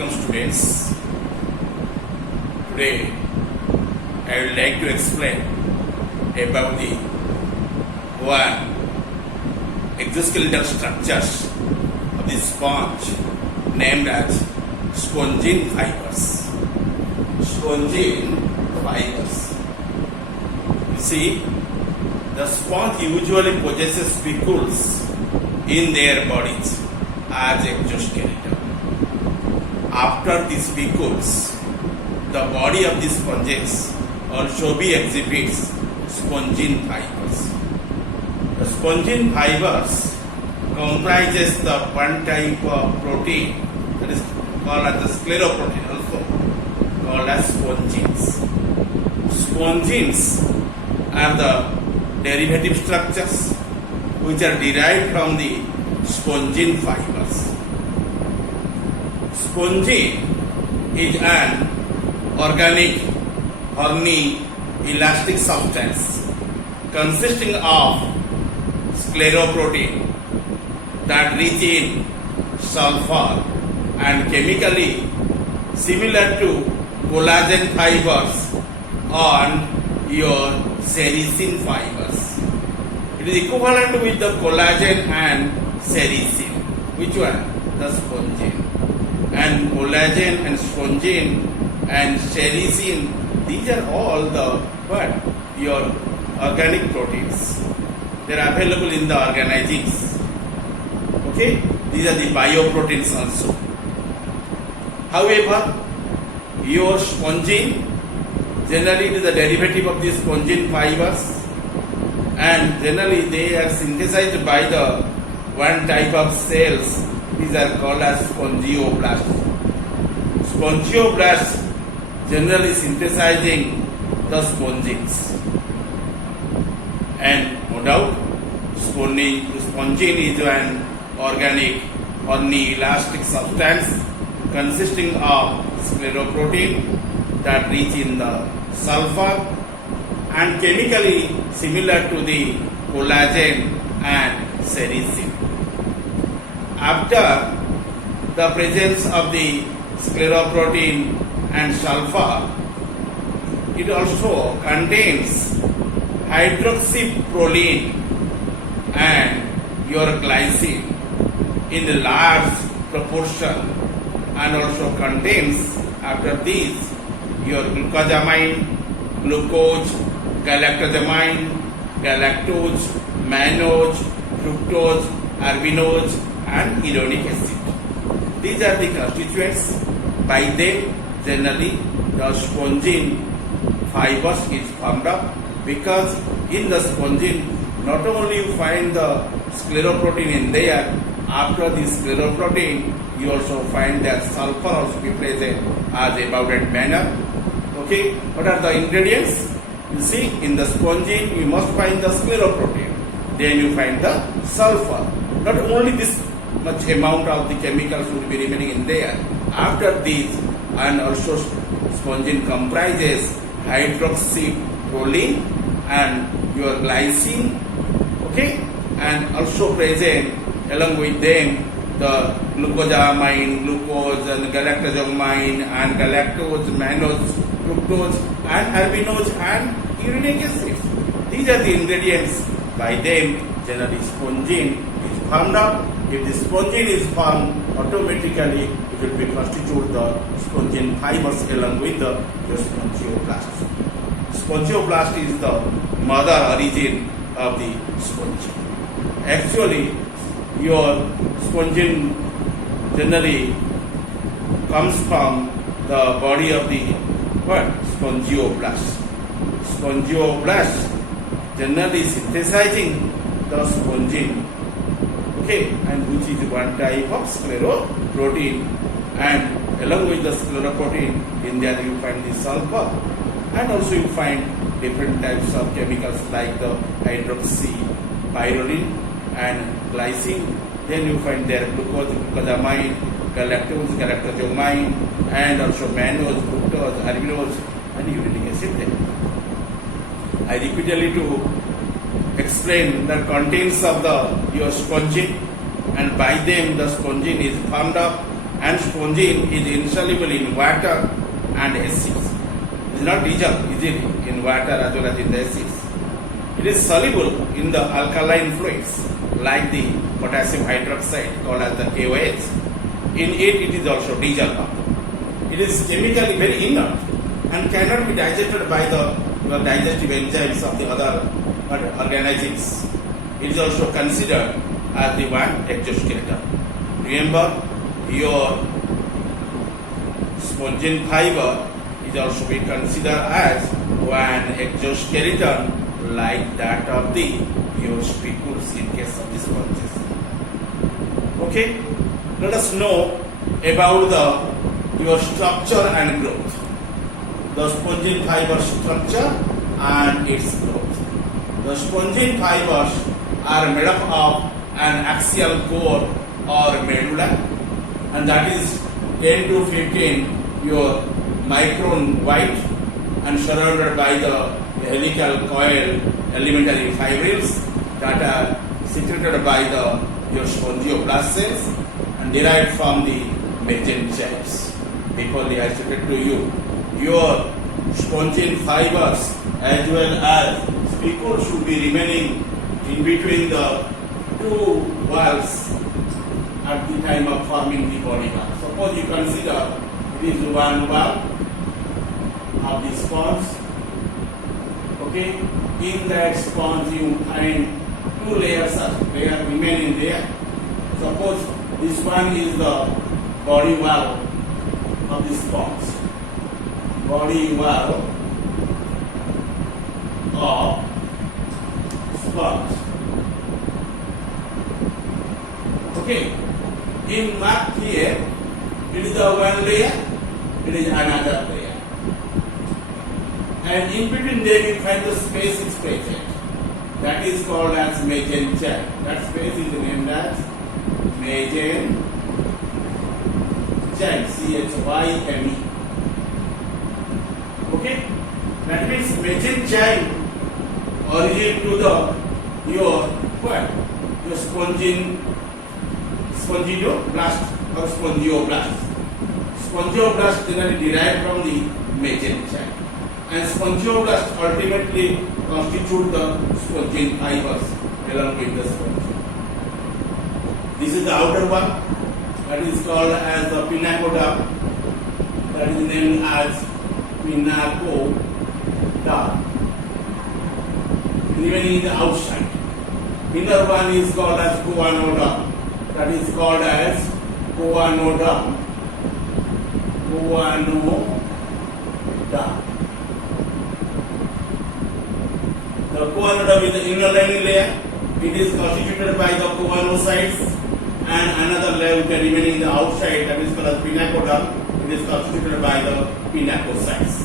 Welcome students. Today I would like to explain about the one exoskeletal structures of the sponge named as spongin fibers. Spongin fibers. You see, the sponge usually possesses spicules in their bodies as exoskeleton. After the spicules, the body of the sponges also exhibits spongin fibers. The spongin fibers comprises the one type of protein that is called as the scleroprotein, also called as spongins. Spongins are the derivative structures which are derived from the spongin fibers. Spongin is an organic, horny, elastic substance consisting of scleroprotein that rich in sulfur and chemically similar to collagen fibers on your sericin fibers. It is equivalent with the collagen and sericin. Which one? The spongin. And collagen and spongin and sericin, these are all the what? Your organic proteins. They are available in the organisms. Okay? These are the bioproteins also. However, your spongin, generally it is the derivative of the spongin fibers, and generally they are synthesized by the one type of cells. These are called as spongioblasts. Spongioblasts generally synthesizing the spongins. And no doubt, spongin is an organic, horny, elastic substance consisting of scleroprotein that rich in the sulfur and chemically similar to the collagen and sericin. After the presence of the scleroprotein and sulfur, it also contains hydroxyproline and your glycine in a large proportion, and also contains after these your glucosamine, glucose, galactosamine, galactose, mannose, fructose, arginose and uronic acid. These are the constituents. By them generally the spongin fibers is formed up, because in the spongin not only you find the scleroprotein in there, after the scleroprotein you also find that sulfur also be present as about that manner. Okay, what are the ingredients? You see, in the spongin you must find the scleroprotein, then you find the sulfur. Not only this much amount of the chemicals would be remaining in there. After these, and also spongin comprises hydroxyproline and your glycine, okay, and also present along with them the glucosamine, glucose and galactosamine and galactose, mannose, fructose and arginose and uronic acid. These are the ingredients. By them generally spongin is formed up. If the spongin is formed, automatically it will be constitute the spongin fibers along with the spongioblast. Spongioblast is the mother origin of the spongin. Actually, your spongin generally comes from the body of the what? Spongioblast. Spongioblast generally synthesizing the spongin, okay, and which is one type of scleroprotein, and along with the scleroprotein in there you find the sulfur, and also you find different types of chemicals like the hydroxypyrrolene and glycine. Then you find there glucose, glucosamine, galactose, galactosamine, and also mannose, fructose, arginose and uronic acid there. I repeatedly to explain the contents of your spongin, and by them the spongin is formed up and spongin is insoluble in water and acids. It is not dissolved easily in water as well as in the acids. It is soluble in the alkaline fluids like the potassium hydroxide called as the KOH. In it is also dissolved. It is chemically very inert and cannot be digested by the digestive enzymes of the other organisms. It is also considered as the one exoskeleton. Remember, your spongin fiber is also be considered as one exoskeleton like that of the your spicules in case of the sponges. Okay, let us know about the your structure and growth. The spongin fiber structure and its growth. The spongin fibers are made up of an axial core or medulla, and that is 10 to 15 your micron wide and surrounded by the helical coil elementary fibrils that are secreted by the your spongioblast cells and derived from the mesenchymals. Before I stated to you, your spongin fibers as well as spicules should be remaining in between the two walls at the time of forming the body wall. Suppose you consider it is one wall of the sponge. Okay, in that sponge you find two layers remaining there. Suppose this one is the body wall of the sponge. Body wall of sponge. Okay, in map here, it is the one layer, it is another layer. And in between them you find the space is present. That is called as mesenchymum. That space is named as mesenchymum. CHYME. Okay? That means mesenchymum origin to the your what? Your spongioblast or spongioblast. Spongioblast generally derived from the mesenchymum. And spongioblast ultimately constitute the spongin fibers along with the sponge. This is the outer one that is called as the pinacoderm, that is named as pinacoderm, remaining in the outside. Inner one is called as choanoderm, that is called as choanoderm. The choanoderm is the inner lining layer. It is constituted by the choanocytes, and another layer remaining in the outside, that is called as pinacoderm. It is constituted by the pinacocytes.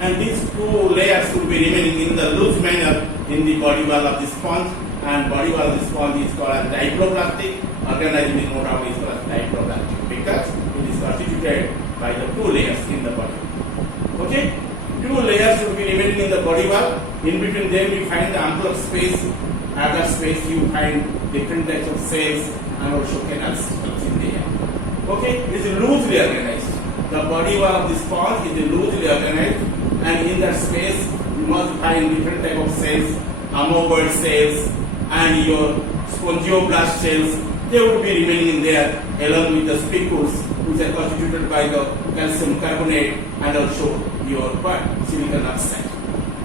And these two layers should be remaining in the loose manner in the body wall of the sponge, and body wall of the sponge is called as diploblastic. Organism is more is called as diploblastic because it is constituted by the two layers in the body. Okay? Two layers should be remaining in the body wall. In between them you find the ample space. Other space you find different types of cells and also canal systems in there. Okay, it is loosely organized. The body wall of the sponge is loosely organized, and in that space you must find different type of cells, amoeboid cells and your spongioblast cells. They would be remaining in there along with the spicules, which are constituted by the calcium carbonate and also your silicon oxide.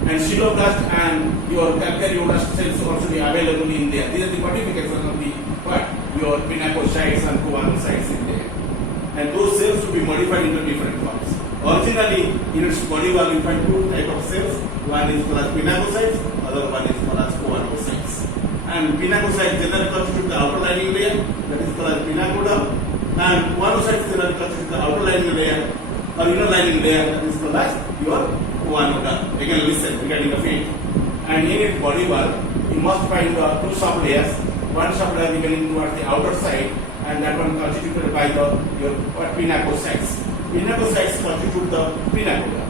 And xyloblast and your calcareoblast cells also be available in there. These are the modifications of the your pinacocytes and choanocytes in there. And those cells will be modified into different forms. Originally, in its body wall, you find two types of cells. One is called as pinacocytes, other one is called as choanocytes. And pinacocytes generally constitute the outer lining layer, that is called as pinacoderm. And choanocytes generally constitute the outer lining layer or inner lining layer, that is called as your choanoderm. Again, listen regarding the field. And in its body wall, you must find two sub-layers. One sub-layer beginning towards the outer side, and that one constituted by your pinacocytes. Pinacocytes constitute the pinacoderm,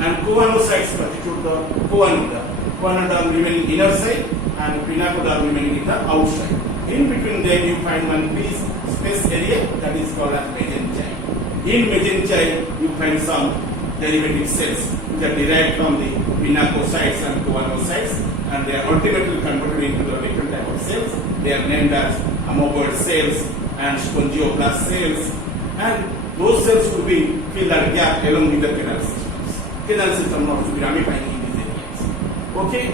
and choanocytes constitute the choanoderm. Choanoderm remaining inner side, and pinacoderm remaining in the outside. In between them, you find one piece space area that is called as mesenchymum. In mesenchyme, you find some derivative cells which are derived from the pinacocytes and choanocytes, and they are ultimately converted into the different type of cells. They are named as amoeboid cells and spongioblast cells, and those cells will be fill that gap along with the canal systems. Canal system not to be ramifying in these areas. Okay?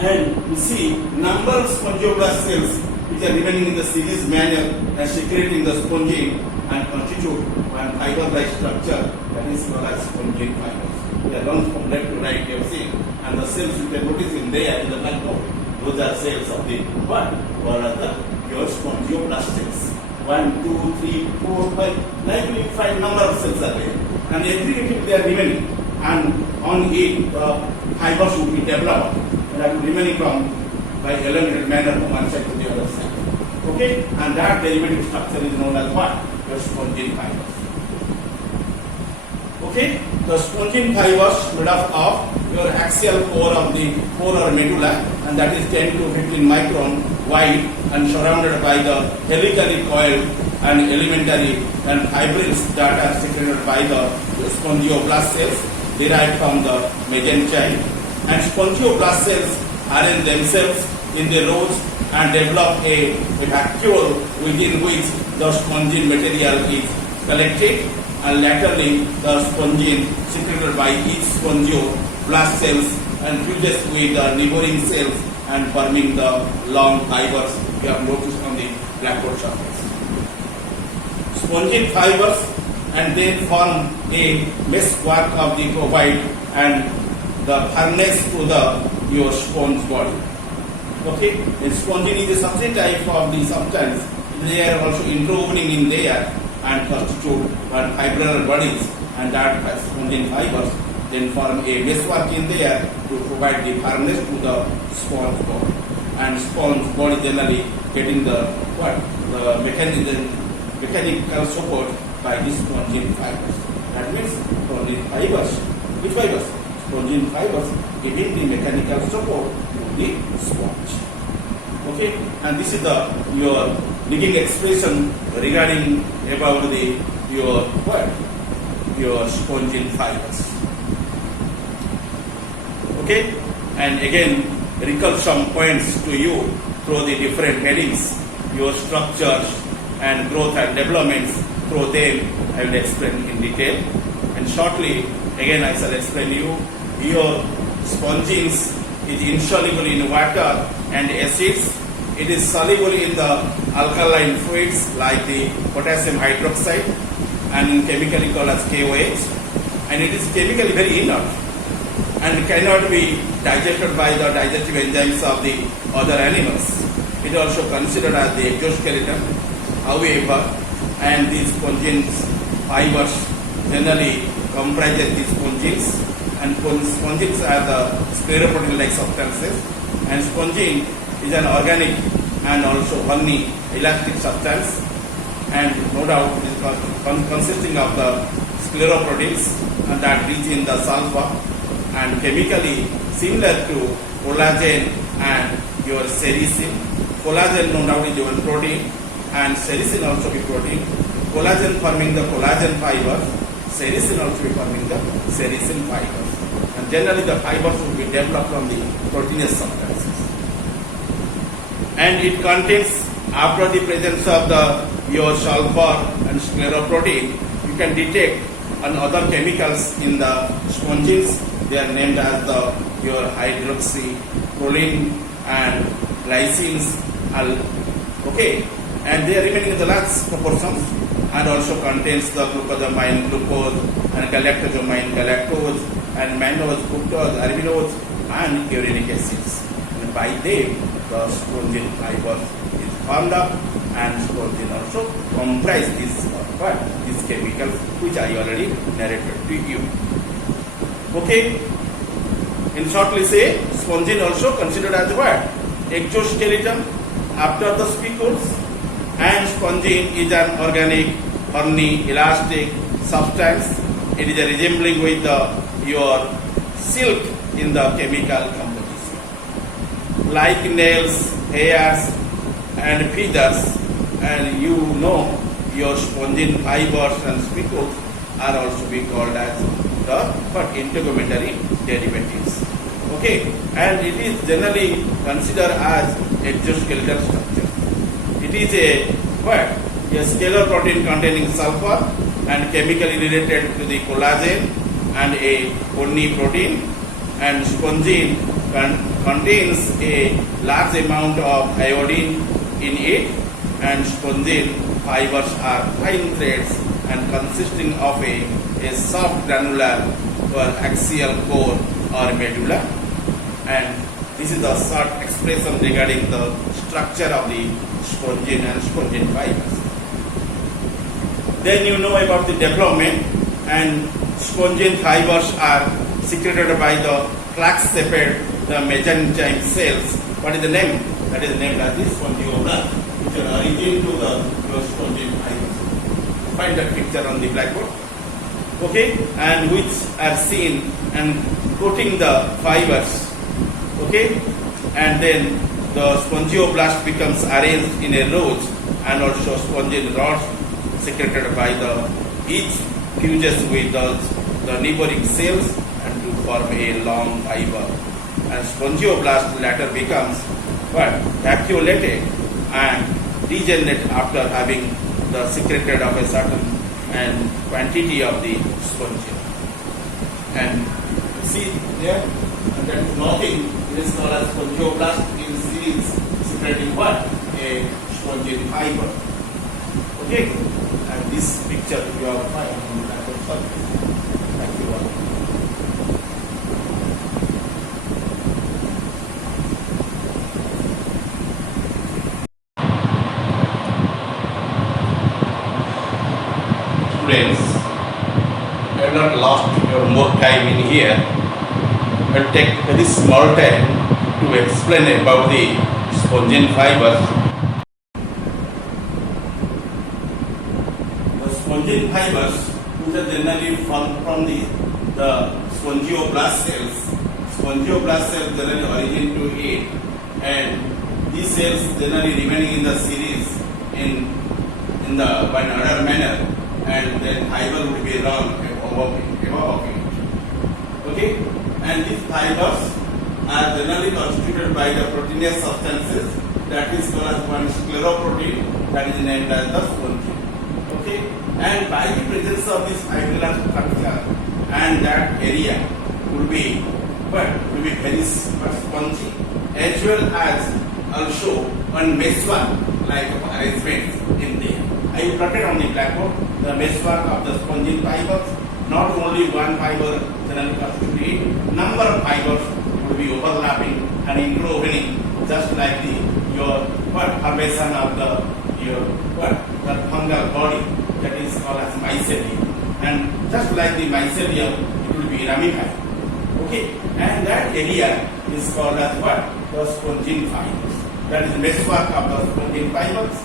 And you see number of spongioblast cells which are remaining in the series manner and secreting the spongin and constitute one fiber-like structure that is called as spongin fibers. They are run from left to right, you have seen, and the cells you can notice in there in the back of those are cells of the what? Or the your spongioblast cells. 1, 2, 3, 4, 5, likely 5 number of cells are there, and every unit they are remaining, and on it the fibers will be developed that will remaining from by elongated manner from one side to the other side. Okay, and that derivative structure is known as what? Your spongin fibers. Okay, the spongin fibers made up of your axial core of the core or medulla, and that is 10 to 15 micron wide and surrounded by the helically coiled and elementary and fibrils that are secreted by the spongioblast cells derived from the mesenchyme. And spongioblast cells arrange themselves in the rows and develop a vacuole within which the spongin material is collected, and laterally the spongin secreted by each spongioblast cells and fuses with the neighboring cells and forming the long fibers you have noticed on the blackboard surface. Spongin fibers and then form a meshwork of the provide and the harness to the your sponge body. Okay, and spongin is a substance type of the substance. They are also interwovening in there and constitute one fibrillar bodies, and that spongin fibers then form a meshwork in there to provide the harness to the sponge body. And sponge body generally getting the what? The mechanical support by the spongin fibers. That means spongin fibers. Which fibers? Spongin fibers giving the mechanical support to the sponge. Okay, and this is the your leading expression regarding about the your what? Your spongin fibers. Okay, and again recall some points to you through the different headings, your structures and growth and developments. Through them I will explain in detail, and shortly again I shall explain you your spongins is insoluble in water and acids. It is soluble in the alkaline fluids like the potassium hydroxide and chemically called as KOH, and it is chemically very inert and cannot be digested by the digestive enzymes of the other animals. It is also considered as the exoskeleton. However, and these spongins fibers generally comprises these spongins, and spongins are the scleroprotein-like substances, and spongin is an organic and also horny elastic substance, and no doubt it is consisting of the scleroproteins and that rich in the sulfur, and chemically similar to collagen and your sericin. Collagen no doubt is your protein, and sericin also be protein. Collagen forming the collagen fibers, sericin also be forming the sericin fibers. And generally the fibers will be developed from the proteinous substances. And it contains, after the presence of the your sulfur and scleroprotein, you can detect and other chemicals in the spongins. They are named as the your hydroxyproline and glycines. Okay, and they are remaining in the large proportions, and also contains the glucosamine glucose and galactosamine galactose and mannose, fructose, arabinose and urinic acids. And by them the spongin fiber is formed up, and spongin also comprise these chemicals which I already narrated to you. Okay, in shortly say spongin also considered as what? Exoskeleton after the spicules, and spongin is an organic, horny, elastic substance. It is resembling with your silk in the chemical composition. Like nails, hairs and feathers, and you know your spongin fibers and spicules are also be called as the integumentary derivatives. Okay, and it is generally considered as exoskeletal structure. It is a what? A scalar protein containing sulfur and chemically related to the collagen and a bony protein, and spongin contains a large amount of iodine in it, and spongin fibers are fine threads and consisting of a soft granular or axial core or medulla. And this is the short expression regarding the structure of the spongin and spongin fibers. Then you know about the development, and spongin fibers are secreted by the flax-shaped the mesenchyme cells. What is the name? That is named as the spongioblast, which are origin to the spongin fibers. Find that picture on the blackboard. Okay, and which are seen and coating the fibers. Okay, and then the spongioblast becomes arranged in a rows, and also spongin rods secreted by the each fuses with the neighboring cells and to form a long fiber. And spongioblast later becomes what? Vacuolated and degenerate after having the secreted of a certain and quantity of the spongin. And see there, and that is nothing. It is called as spongioblast in series secreting what? A spongin fiber. Okay, and this picture you have found on the blackboard surface. Thank you all. Students, I have not lost your more time in here. I'll take very small time to explain about the spongin fibers. The spongin fibers, which are generally formed from the spongioblast cells. Spongioblast cells generally origin to it, and these cells generally remaining in the series in the one other manner, and then fiber would be run above it. Okay, and these fibers are generally constituted by the proteinous substances that is called as one scleroprotein, that is named as the spongin. Okay, and by the presence of this fibrillar structure, and that area will be very spongy, as well as also one meshwork like arrangement in there. I plotted on the blackboard the meshwork of the spongin fibers. Not only one fiber generally constitute, number of fibers will be overlapping and interwoven, just like your formation of the fungal body, that is called as mycelium, and just like the mycelium, it will be ramified. Okay, and that area is called as what? The spongin fibers. That is the meshwork of the spongin fibers,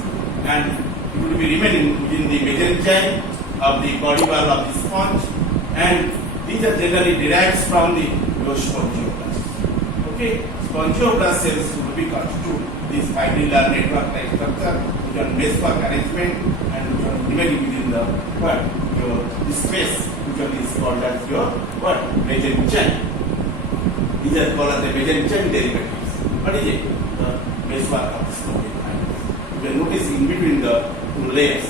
and it will be remaining within the mesenchyme of the body wall of the sponge, and these are generally derived from the spongioblast. Okay, spongioblast cells will be constitute this fibrillar network-like structure, which are meshwork arrangement, and which are remaining within the your space, which is called as your mesenchyme. These are called as the mesenchyme derivatives. What is it? The meshwork of the spongin fibers. You can notice in between the two layers.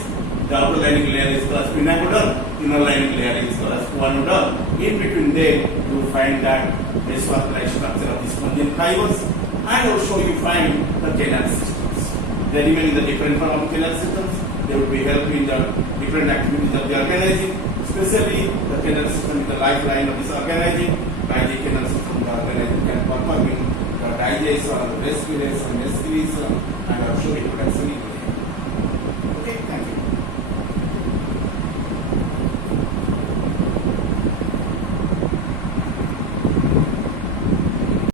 The outer lining layer is called as pinacoderm, inner lining layer is called as guanoderm. In between there, you will find that meshwork-like structure of the spongin fibers, and also you find the canal systems. They remain in the different form of canal systems. They will be helping the different activities of the organism, especially the canal system is the lifeline of this organism. By the canal system, the organism can perform the digestion, respiration, excretion, and also reproduction.